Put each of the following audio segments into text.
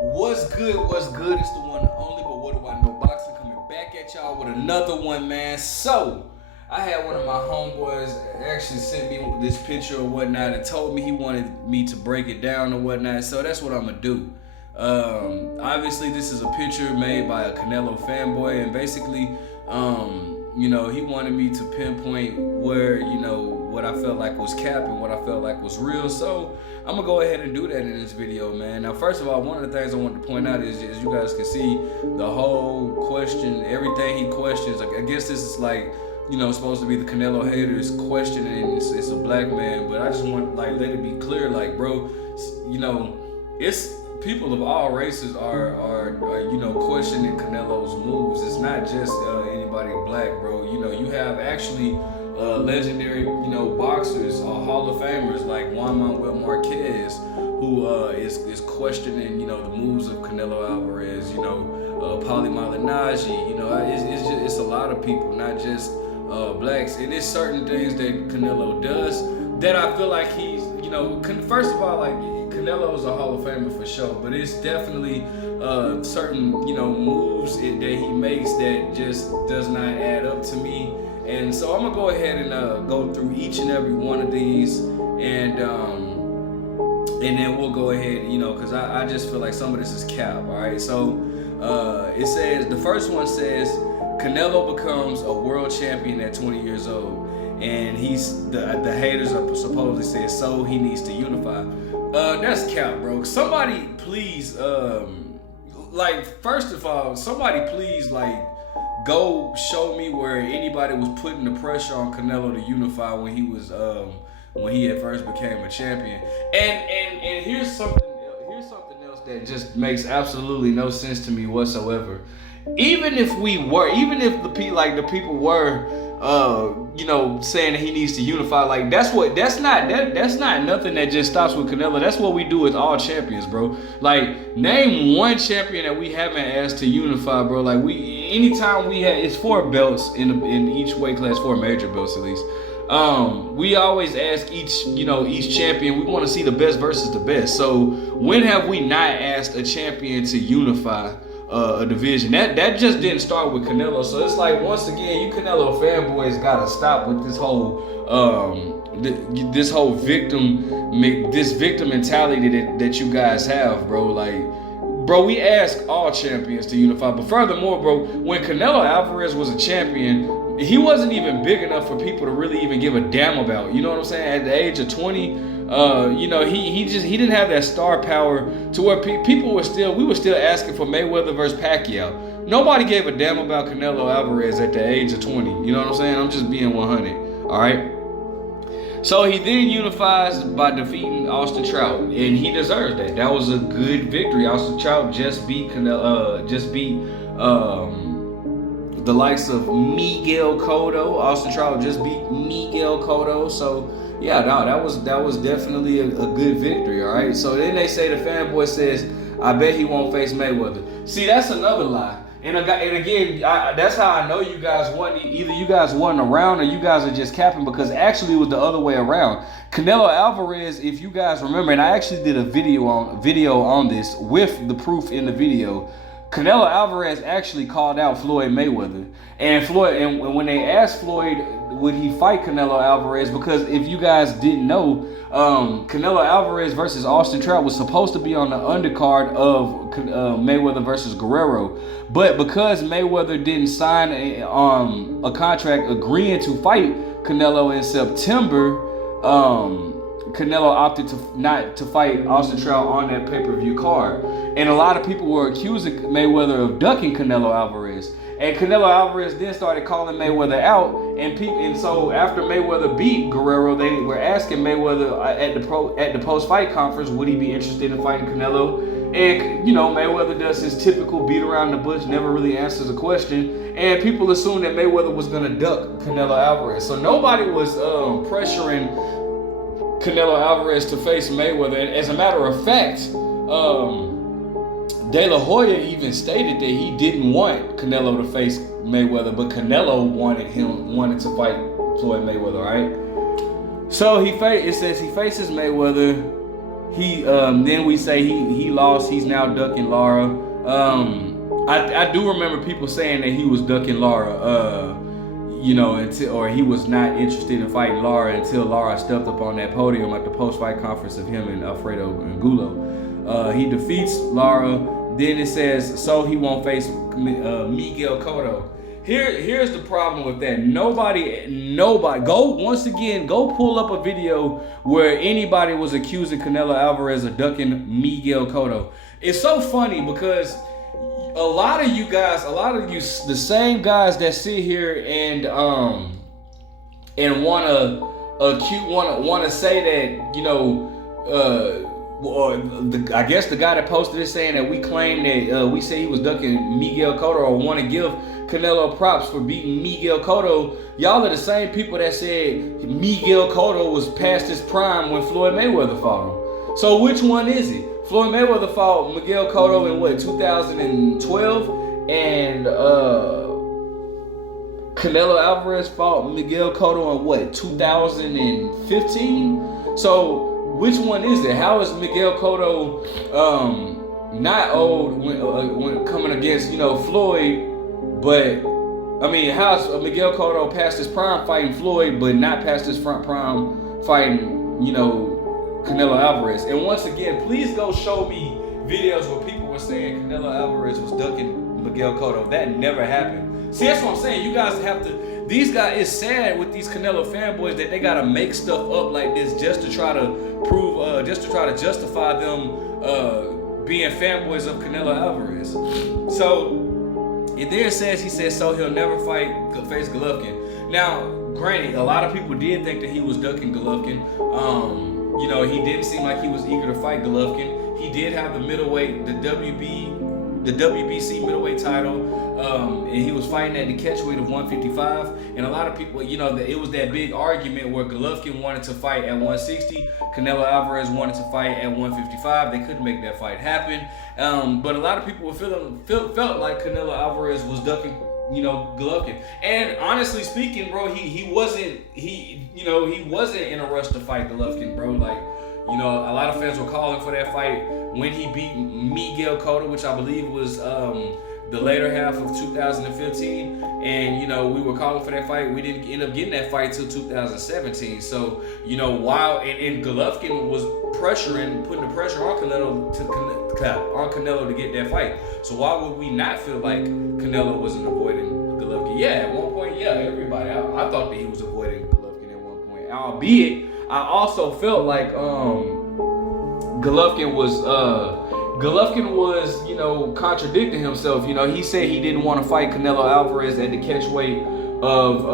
What's good? What's good? It's the one and only, but what do I know? Boxing coming back at y'all with another one, man. So, I had one of my homeboys actually sent me this picture or whatnot and told me he wanted me to break it down or whatnot. So that's what I'm gonna do. Obviously, this is a picture made by a Canelo fanboy, and basically, he wanted me to pinpoint where, what I felt like was cap and what I felt like was real. So I'm gonna go ahead and do that in this video, man. Now, first of all, one of the things I wanted to point out is, as you guys can see, the whole question, everything he questions. I guess this is like, supposed to be the Canelo haters questioning. It's a black man, but I just want let it be clear, bro, it's people of all races are questioning Canelo's moves. It's not just anybody black, bro. You have actually legendary boxers, Hall of Famers like Juan Manuel Marquez, who is questioning the moves of Canelo Alvarez. Paulie Malignaggi. It's a lot of people, not just blacks, and it's certain things that Canelo does that I feel like he's first of all, Canelo is a Hall of Famer for sure, but it's definitely certain moves that he makes that just does not add up to me. And so I'm gonna go ahead and go through each and every one of these, and then we'll go ahead, because I just feel like some of this is cap. All right, so it says, the first one says Canelo becomes a world champion at 20 years old, and the haters are supposedly saying so he needs to unify. That's cap, bro. Somebody please, first of all, somebody please, go show me where anybody was putting the pressure on Canelo to unify when he at first became a champion. And here's something else that just makes absolutely no sense to me whatsoever. Even if the people were saying that he needs to unify, that's not nothing that just stops with Canelo. That's what we do with all champions, bro. Name one champion that we haven't asked to unify, bro. Anytime we had, it's 4 belts in each weight class, 4 major belts at least. We always ask each champion, we want to see the best versus the best. So when have we not asked a champion to unify a division? That just didn't start with Canelo. So it's once again, you Canelo fanboys gotta stop with this whole victim mentality that you guys have, bro. Bro, we ask all champions to unify. But furthermore, bro, when Canelo Alvarez was a champion, he wasn't even big enough for people to really even give a damn about. You know what I'm saying? At the age of 20, he didn't have that star power to where we were still asking for Mayweather versus Pacquiao. Nobody gave a damn about Canelo Alvarez at the age of 20. You know what I'm saying? I'm just being 100. All right. So he then unifies by defeating Austin Trout, and he deserves that. That was a good victory. Austin Trout just beat the likes of Miguel Cotto. Austin Trout just beat Miguel Cotto. So yeah, no, that was definitely a good victory. All right. So then they say, the fanboy says, I bet he won't face Mayweather. See, that's another lie. And again, that's how I know you guys wasn't, either you guys wasn't around or you guys are just capping, because actually it was the other way around. Canelo Alvarez, if you guys remember, and I actually did a video on this with the proof in the video, Canelo Alvarez actually called out Floyd Mayweather. And when they asked Floyd, would he fight Canelo Alvarez? Because if you guys didn't know, Canelo Alvarez versus Austin Trout was supposed to be on the undercard of Mayweather versus Guerrero. But because Mayweather didn't sign a contract agreeing to fight Canelo in September, Canelo opted not to fight Austin Trout on that pay-per-view card. And a lot of people were accusing Mayweather of ducking Canelo Alvarez. And Canelo Alvarez then started calling Mayweather out, and so after Mayweather beat Guerrero, they were asking Mayweather at the post-fight conference, would he be interested in fighting Canelo? And Mayweather does his typical beat around the bush, never really answers a question, and people assumed that Mayweather was gonna duck Canelo Alvarez. So nobody was pressuring Canelo Alvarez to face Mayweather. And as a matter of fact, De La Hoya even stated that he didn't want Canelo to face Mayweather, but Canelo wanted to fight Floyd Mayweather, right? So it says he faces Mayweather Then we say he lost. He's now ducking Lara. I do remember people saying that he was ducking Lara. Or he was not interested in fighting Lara until Lara stepped up on that podium at the post-fight conference of him and Alfredo Angulo. He defeats Lara. Then it says, so he won't face Miguel Cotto. Here's the problem with that. Nobody, go pull up a video where anybody was accusing Canelo Alvarez of ducking Miguel Cotto. It's so funny because a lot of you, the same guys that sit here and wanna say that, I guess the guy that posted it saying that we claim that we say he was ducking Miguel Cotto, or want to give Canelo props for beating Miguel Cotto. Y'all are the same people that said Miguel Cotto was past his prime when Floyd Mayweather fought him. So which one is it? Floyd Mayweather fought Miguel Cotto in 2012, and Canelo Alvarez fought Miguel Cotto in 2015? So which one is it? How is Miguel Cotto not old when coming against Floyd? But I mean, how's Miguel Cotto past his prime fighting Floyd, but not past his front prime fighting Canelo Alvarez? And once again, please go show me videos where people were saying Canelo Alvarez was ducking Miguel Cotto. That never happened. See, that's what I'm saying. You guys have to. These guys, it's sad with these Canelo fanboys that they gotta make stuff up like this just to try to prove, just to try to justify them being fanboys of Canelo Alvarez. So it there says, he says, so he'll never face Golovkin. Now, granted, a lot of people did think that he was ducking Golovkin. He didn't seem like he was eager to fight Golovkin. He did have the middleweight, the WBC middleweight title. And he was fighting at the catch weight of 155. And a lot of people, it was that big argument where Golovkin wanted to fight at 160. Canelo Alvarez wanted to fight at 155. They couldn't make that fight happen. But a lot of people felt like Canelo Alvarez was ducking, Golovkin. And honestly speaking, bro, he wasn't in a rush to fight Golovkin, bro. Like, a lot of fans were calling for that fight when he beat Miguel Cotto, which I believe was the later half of 2015, and we were calling for that fight. We didn't end up getting that fight till 2017. So while and Golovkin was putting the pressure on Canelo to get that fight. So why would we not feel like Canelo wasn't avoiding Golovkin? Yeah, at one point, yeah, everybody. I thought that he was avoiding Golovkin at one point. Albeit, I also felt like Golovkin was, contradicting himself. He said he didn't want to fight Canelo Alvarez at the catch weight of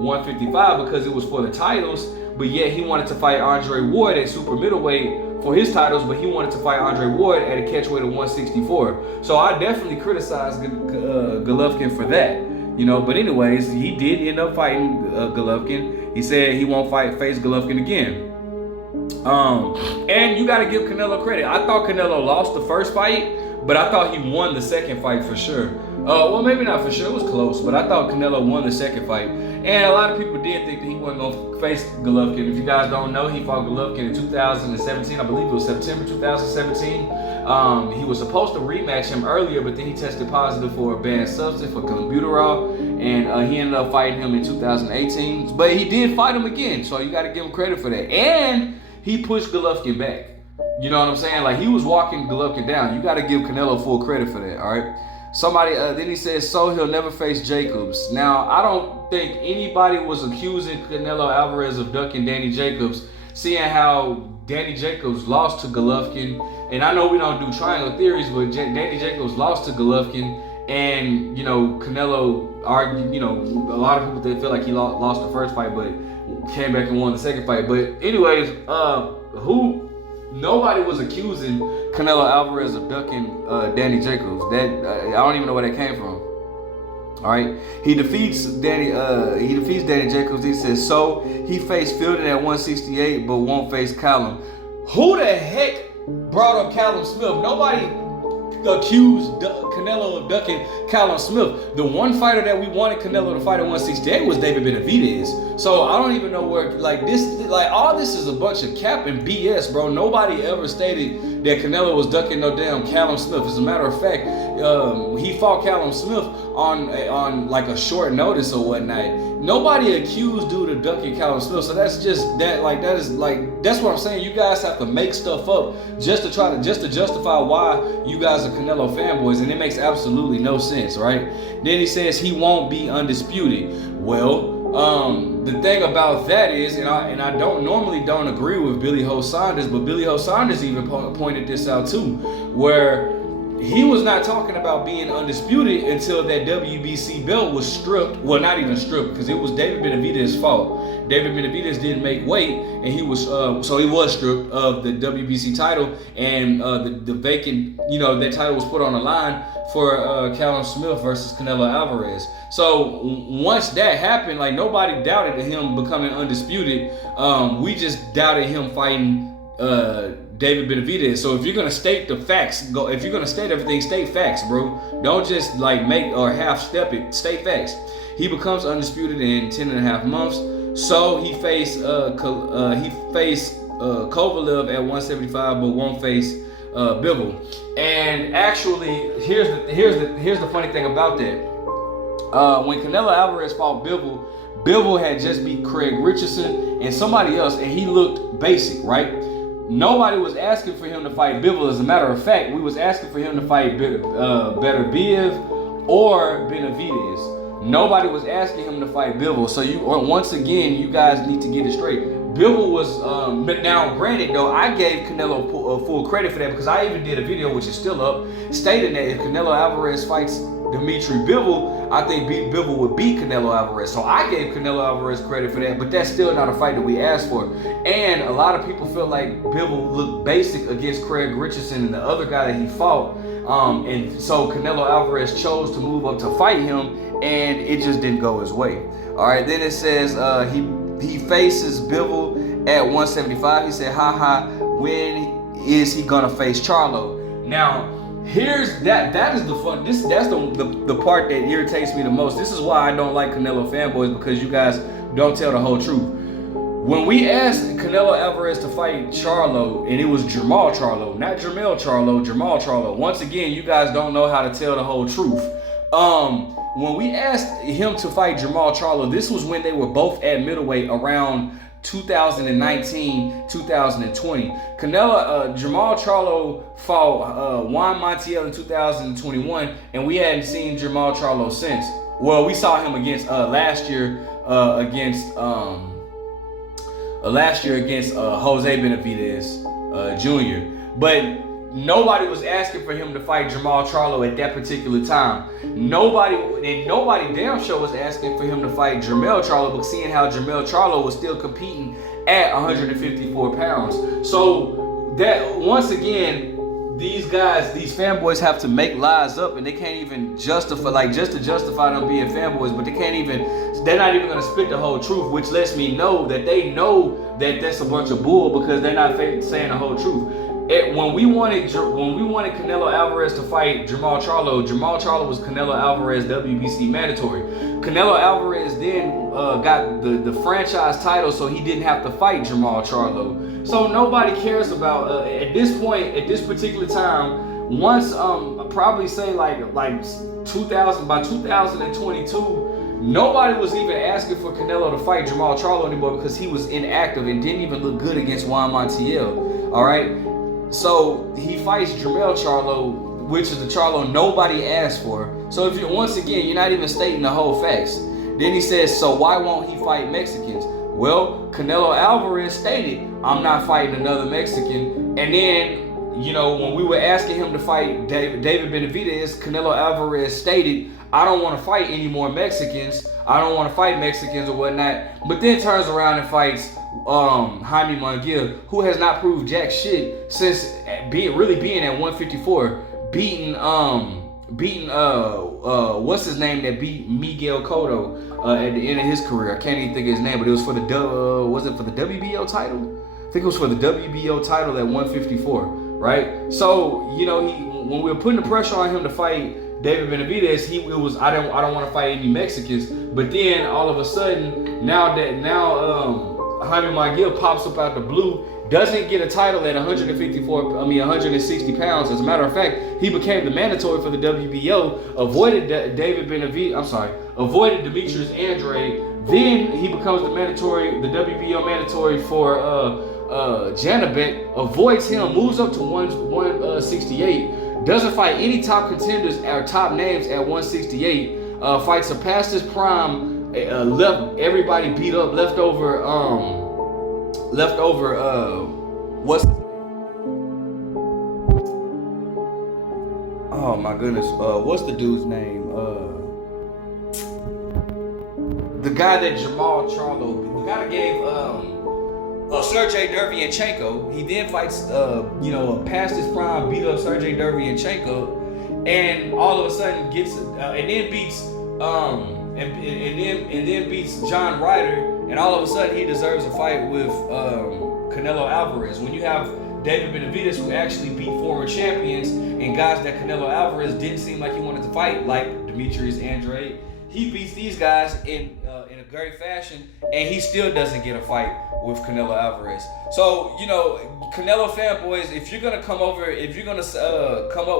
155 because it was for the titles, but yet he wanted to fight Andre Ward at super middleweight for his titles, but he wanted to fight Andre Ward at a catch weight of 164. So I definitely criticized Golovkin for that. But anyways, he did end up fighting Golovkin. He said he won't face Golovkin again. And you got to give Canelo credit. I thought Canelo lost the first fight, but I thought he won the second fight for sure. Well, maybe not for sure. It was close, but I thought Canelo won the second fight. And a lot of people did think that he wasn't going to face Golovkin. If you guys don't know, he fought Golovkin in 2017. I believe it was September 2017. He was supposed to rematch him earlier, but then he tested positive for a banned substance, for clenbuterol, and he ended up fighting him in 2018. But he did fight him again, so you got to give him credit for that. And he pushed Golovkin back. You know what I'm saying? Like, he was walking Golovkin down. You got to give Canelo full credit for that, all right? Somebody, then he says, so he'll never face Jacobs. Now, I don't think anybody was accusing Canelo Alvarez of ducking Danny Jacobs, seeing how Danny Jacobs lost to Golovkin. And I know we don't do triangle theories, but Danny Jacobs lost to Golovkin. And, Canelo argued, a lot of people that feel like he lost the first fight, but came back and won the second fight. But anyways, nobody was accusing Canelo Alvarez of ducking Danny Jacobs. That I don't even know where that came from. All right, he defeats Danny Jacobs. He says, so he faced Fielding at 168, but won't face Callum. Who the heck brought up Callum Smith? Nobody. accused Canelo of ducking Callum Smith. The one fighter that we wanted Canelo to fight at 168 was David Benavidez. So I don't even know where all this is a bunch of cap and BS, bro. Nobody ever stated that Canelo was ducking no damn Callum Smith. As a matter of fact, he fought Callum Smith on like a short notice or whatnot. Nobody accused dude of ducking Callum Smith. So that's just that. That's what I'm saying. You guys have to make stuff up just to justify why you guys are Canelo fanboys, and it makes absolutely no sense, right? Then he says he won't be undisputed. Well, the thing about that is, and I don't agree with Billy Ho Saunders, but Billy Ho Saunders even pointed this out too, where he was not talking about being undisputed until that WBC belt was stripped. Well, not even stripped, because it was David Benavidez's fault. David Benavidez didn't make weight, and he was so he was stripped of the WBC title, and the vacant, that title was put on the line for Callum Smith versus Canelo Alvarez. So once that happened, like, nobody doubted him becoming undisputed. We just doubted him fighting David Benavidez. So if you're gonna state the facts, if you're gonna state everything, state facts, bro. Don't just like make or half step it. State facts. He becomes undisputed in 10 and a half months. So he faced Kovalev at 175, but won't face Bivol. And actually, here's the funny thing about that. When Canelo Alvarez fought Bivol had just beat Craig Richardson and somebody else, and he looked basic, right? Nobody was asking for him to fight Bivol. As a matter of fact, we was asking for him to fight Beterbiev or Benavidez. Nobody was asking him to fight Bivol. So once again, you guys need to get it straight. Bivol was, but now granted though, I gave Canelo full credit for that, because I even did a video, which is still up, stating that if Canelo Alvarez fights Dimitri Bivol, I think Bivol would beat Canelo Alvarez. So I gave Canelo Alvarez credit for that, but that's still not a fight that we asked for. And a lot of people feel like Bivol looked basic against Craig Richardson and the other guy that he fought. And so Canelo Alvarez chose to move up to fight him, and it just didn't go his way. All right, then it says he faces Bivol at 175. He said, when is he gonna face Charlo? Now, here's that is the fun. That's the part that irritates me the most. This is why I don't like Canelo fanboys, because you guys don't tell the whole truth. When we asked Canelo Alvarez to fight Charlo, and it was Jermall Charlo, not Jermell Charlo, Jermall Charlo. Once again, you guys don't know how to tell the whole truth. When we asked him to fight Jermall Charlo, this was when they were both at middleweight around 2019, 2020. Jermall Charlo fought Juan Montiel in 2021, and we hadn't seen Jermall Charlo since. Well, we saw him against last year against Jose Benavidez Jr. But nobody was asking for him to fight Jermall Charlo at that particular time. Nobody damn sure was asking for him to fight Jermell Charlo, but seeing how Jermell Charlo was still competing at 154 pounds. So that, once again, these fanboys have to make lies up, and they can't even justify, just to justify them being fanboys, but they're not even gonna spit the whole truth, which lets me know that they know that that's a bunch of bull, because they're not saying the whole truth. When we wanted Canelo Alvarez to fight Jermall Charlo was Canelo Alvarez WBC mandatory. Canelo Alvarez then got the franchise title, so he didn't have to fight Jermall Charlo. So nobody cares about at this point, at this particular time. Once probably say like 2000 by 2022, nobody was even asking for Canelo to fight Jermall Charlo anymore, because he was inactive and didn't even look good against Juan Montiel. All right. So he fights Jermell Charlo, which is the Charlo nobody asked for. So if once again, you're not even stating the whole facts. Then he says, so why won't he fight Mexicans? Well, Canelo Alvarez stated, I'm not fighting another Mexican. And then, when we were asking him to fight David Benavidez, Canelo Alvarez stated, I don't want to fight any more Mexicans. I don't want to fight Mexicans or whatnot. But then turns around and fights Jaime Munguia, who has not proved jack shit since being at 154, beating what's his name that beat Miguel Cotto at the end of his career. I can't even think of his name, but it was for the was it for the WBO title? I think it was for the WBO title at 154, right? So, you know, when we were putting the pressure on him to fight David Benavidez, I don't want to fight any Mexicans. But then all of a sudden, now Jaime Munguia pops up out the blue, doesn't get a title at 160 pounds. As a matter of fact, he became the mandatory for the WBO, avoided Demetrius Andrade. Then he becomes the WBO mandatory for Janibek, avoids him, moves up to 168, doesn't fight any top contenders or top names at 168, fights a past his prime, left everybody beat up, leftover what's oh my goodness, what's the dude's name? The guy that Jamal Charlo, the guy that gave Sergey Derevyanchenko, he then fights past his prime, beat up Sergey Derevyanchenko, and all of a sudden gets and then beats John Ryder, and all of a sudden he deserves a fight with Canelo Alvarez. When you have David Benavidez, who actually beat former champions and guys that Canelo Alvarez didn't seem like he wanted to fight, like Demetrius Andrade, he beats these guys in a great fashion, and he still doesn't get a fight with Canelo Alvarez. So, you know, Canelo fanboys, if you're gonna come up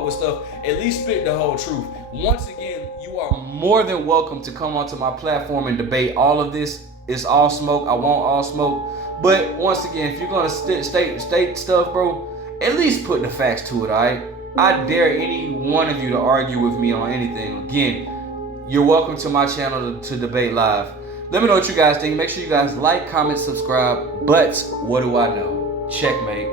with stuff, at least spit the whole truth. Once again, you are more than welcome to come onto my platform and debate all of this. It's all smoke. I want all smoke. But once again, if you're gonna state stuff, bro, at least put the facts to it, alright? I dare any one of you to argue with me on anything. Again, you're welcome to my channel to debate live. Let me know what you guys think. Make sure you guys like, comment, subscribe. But what do I know? Checkmate.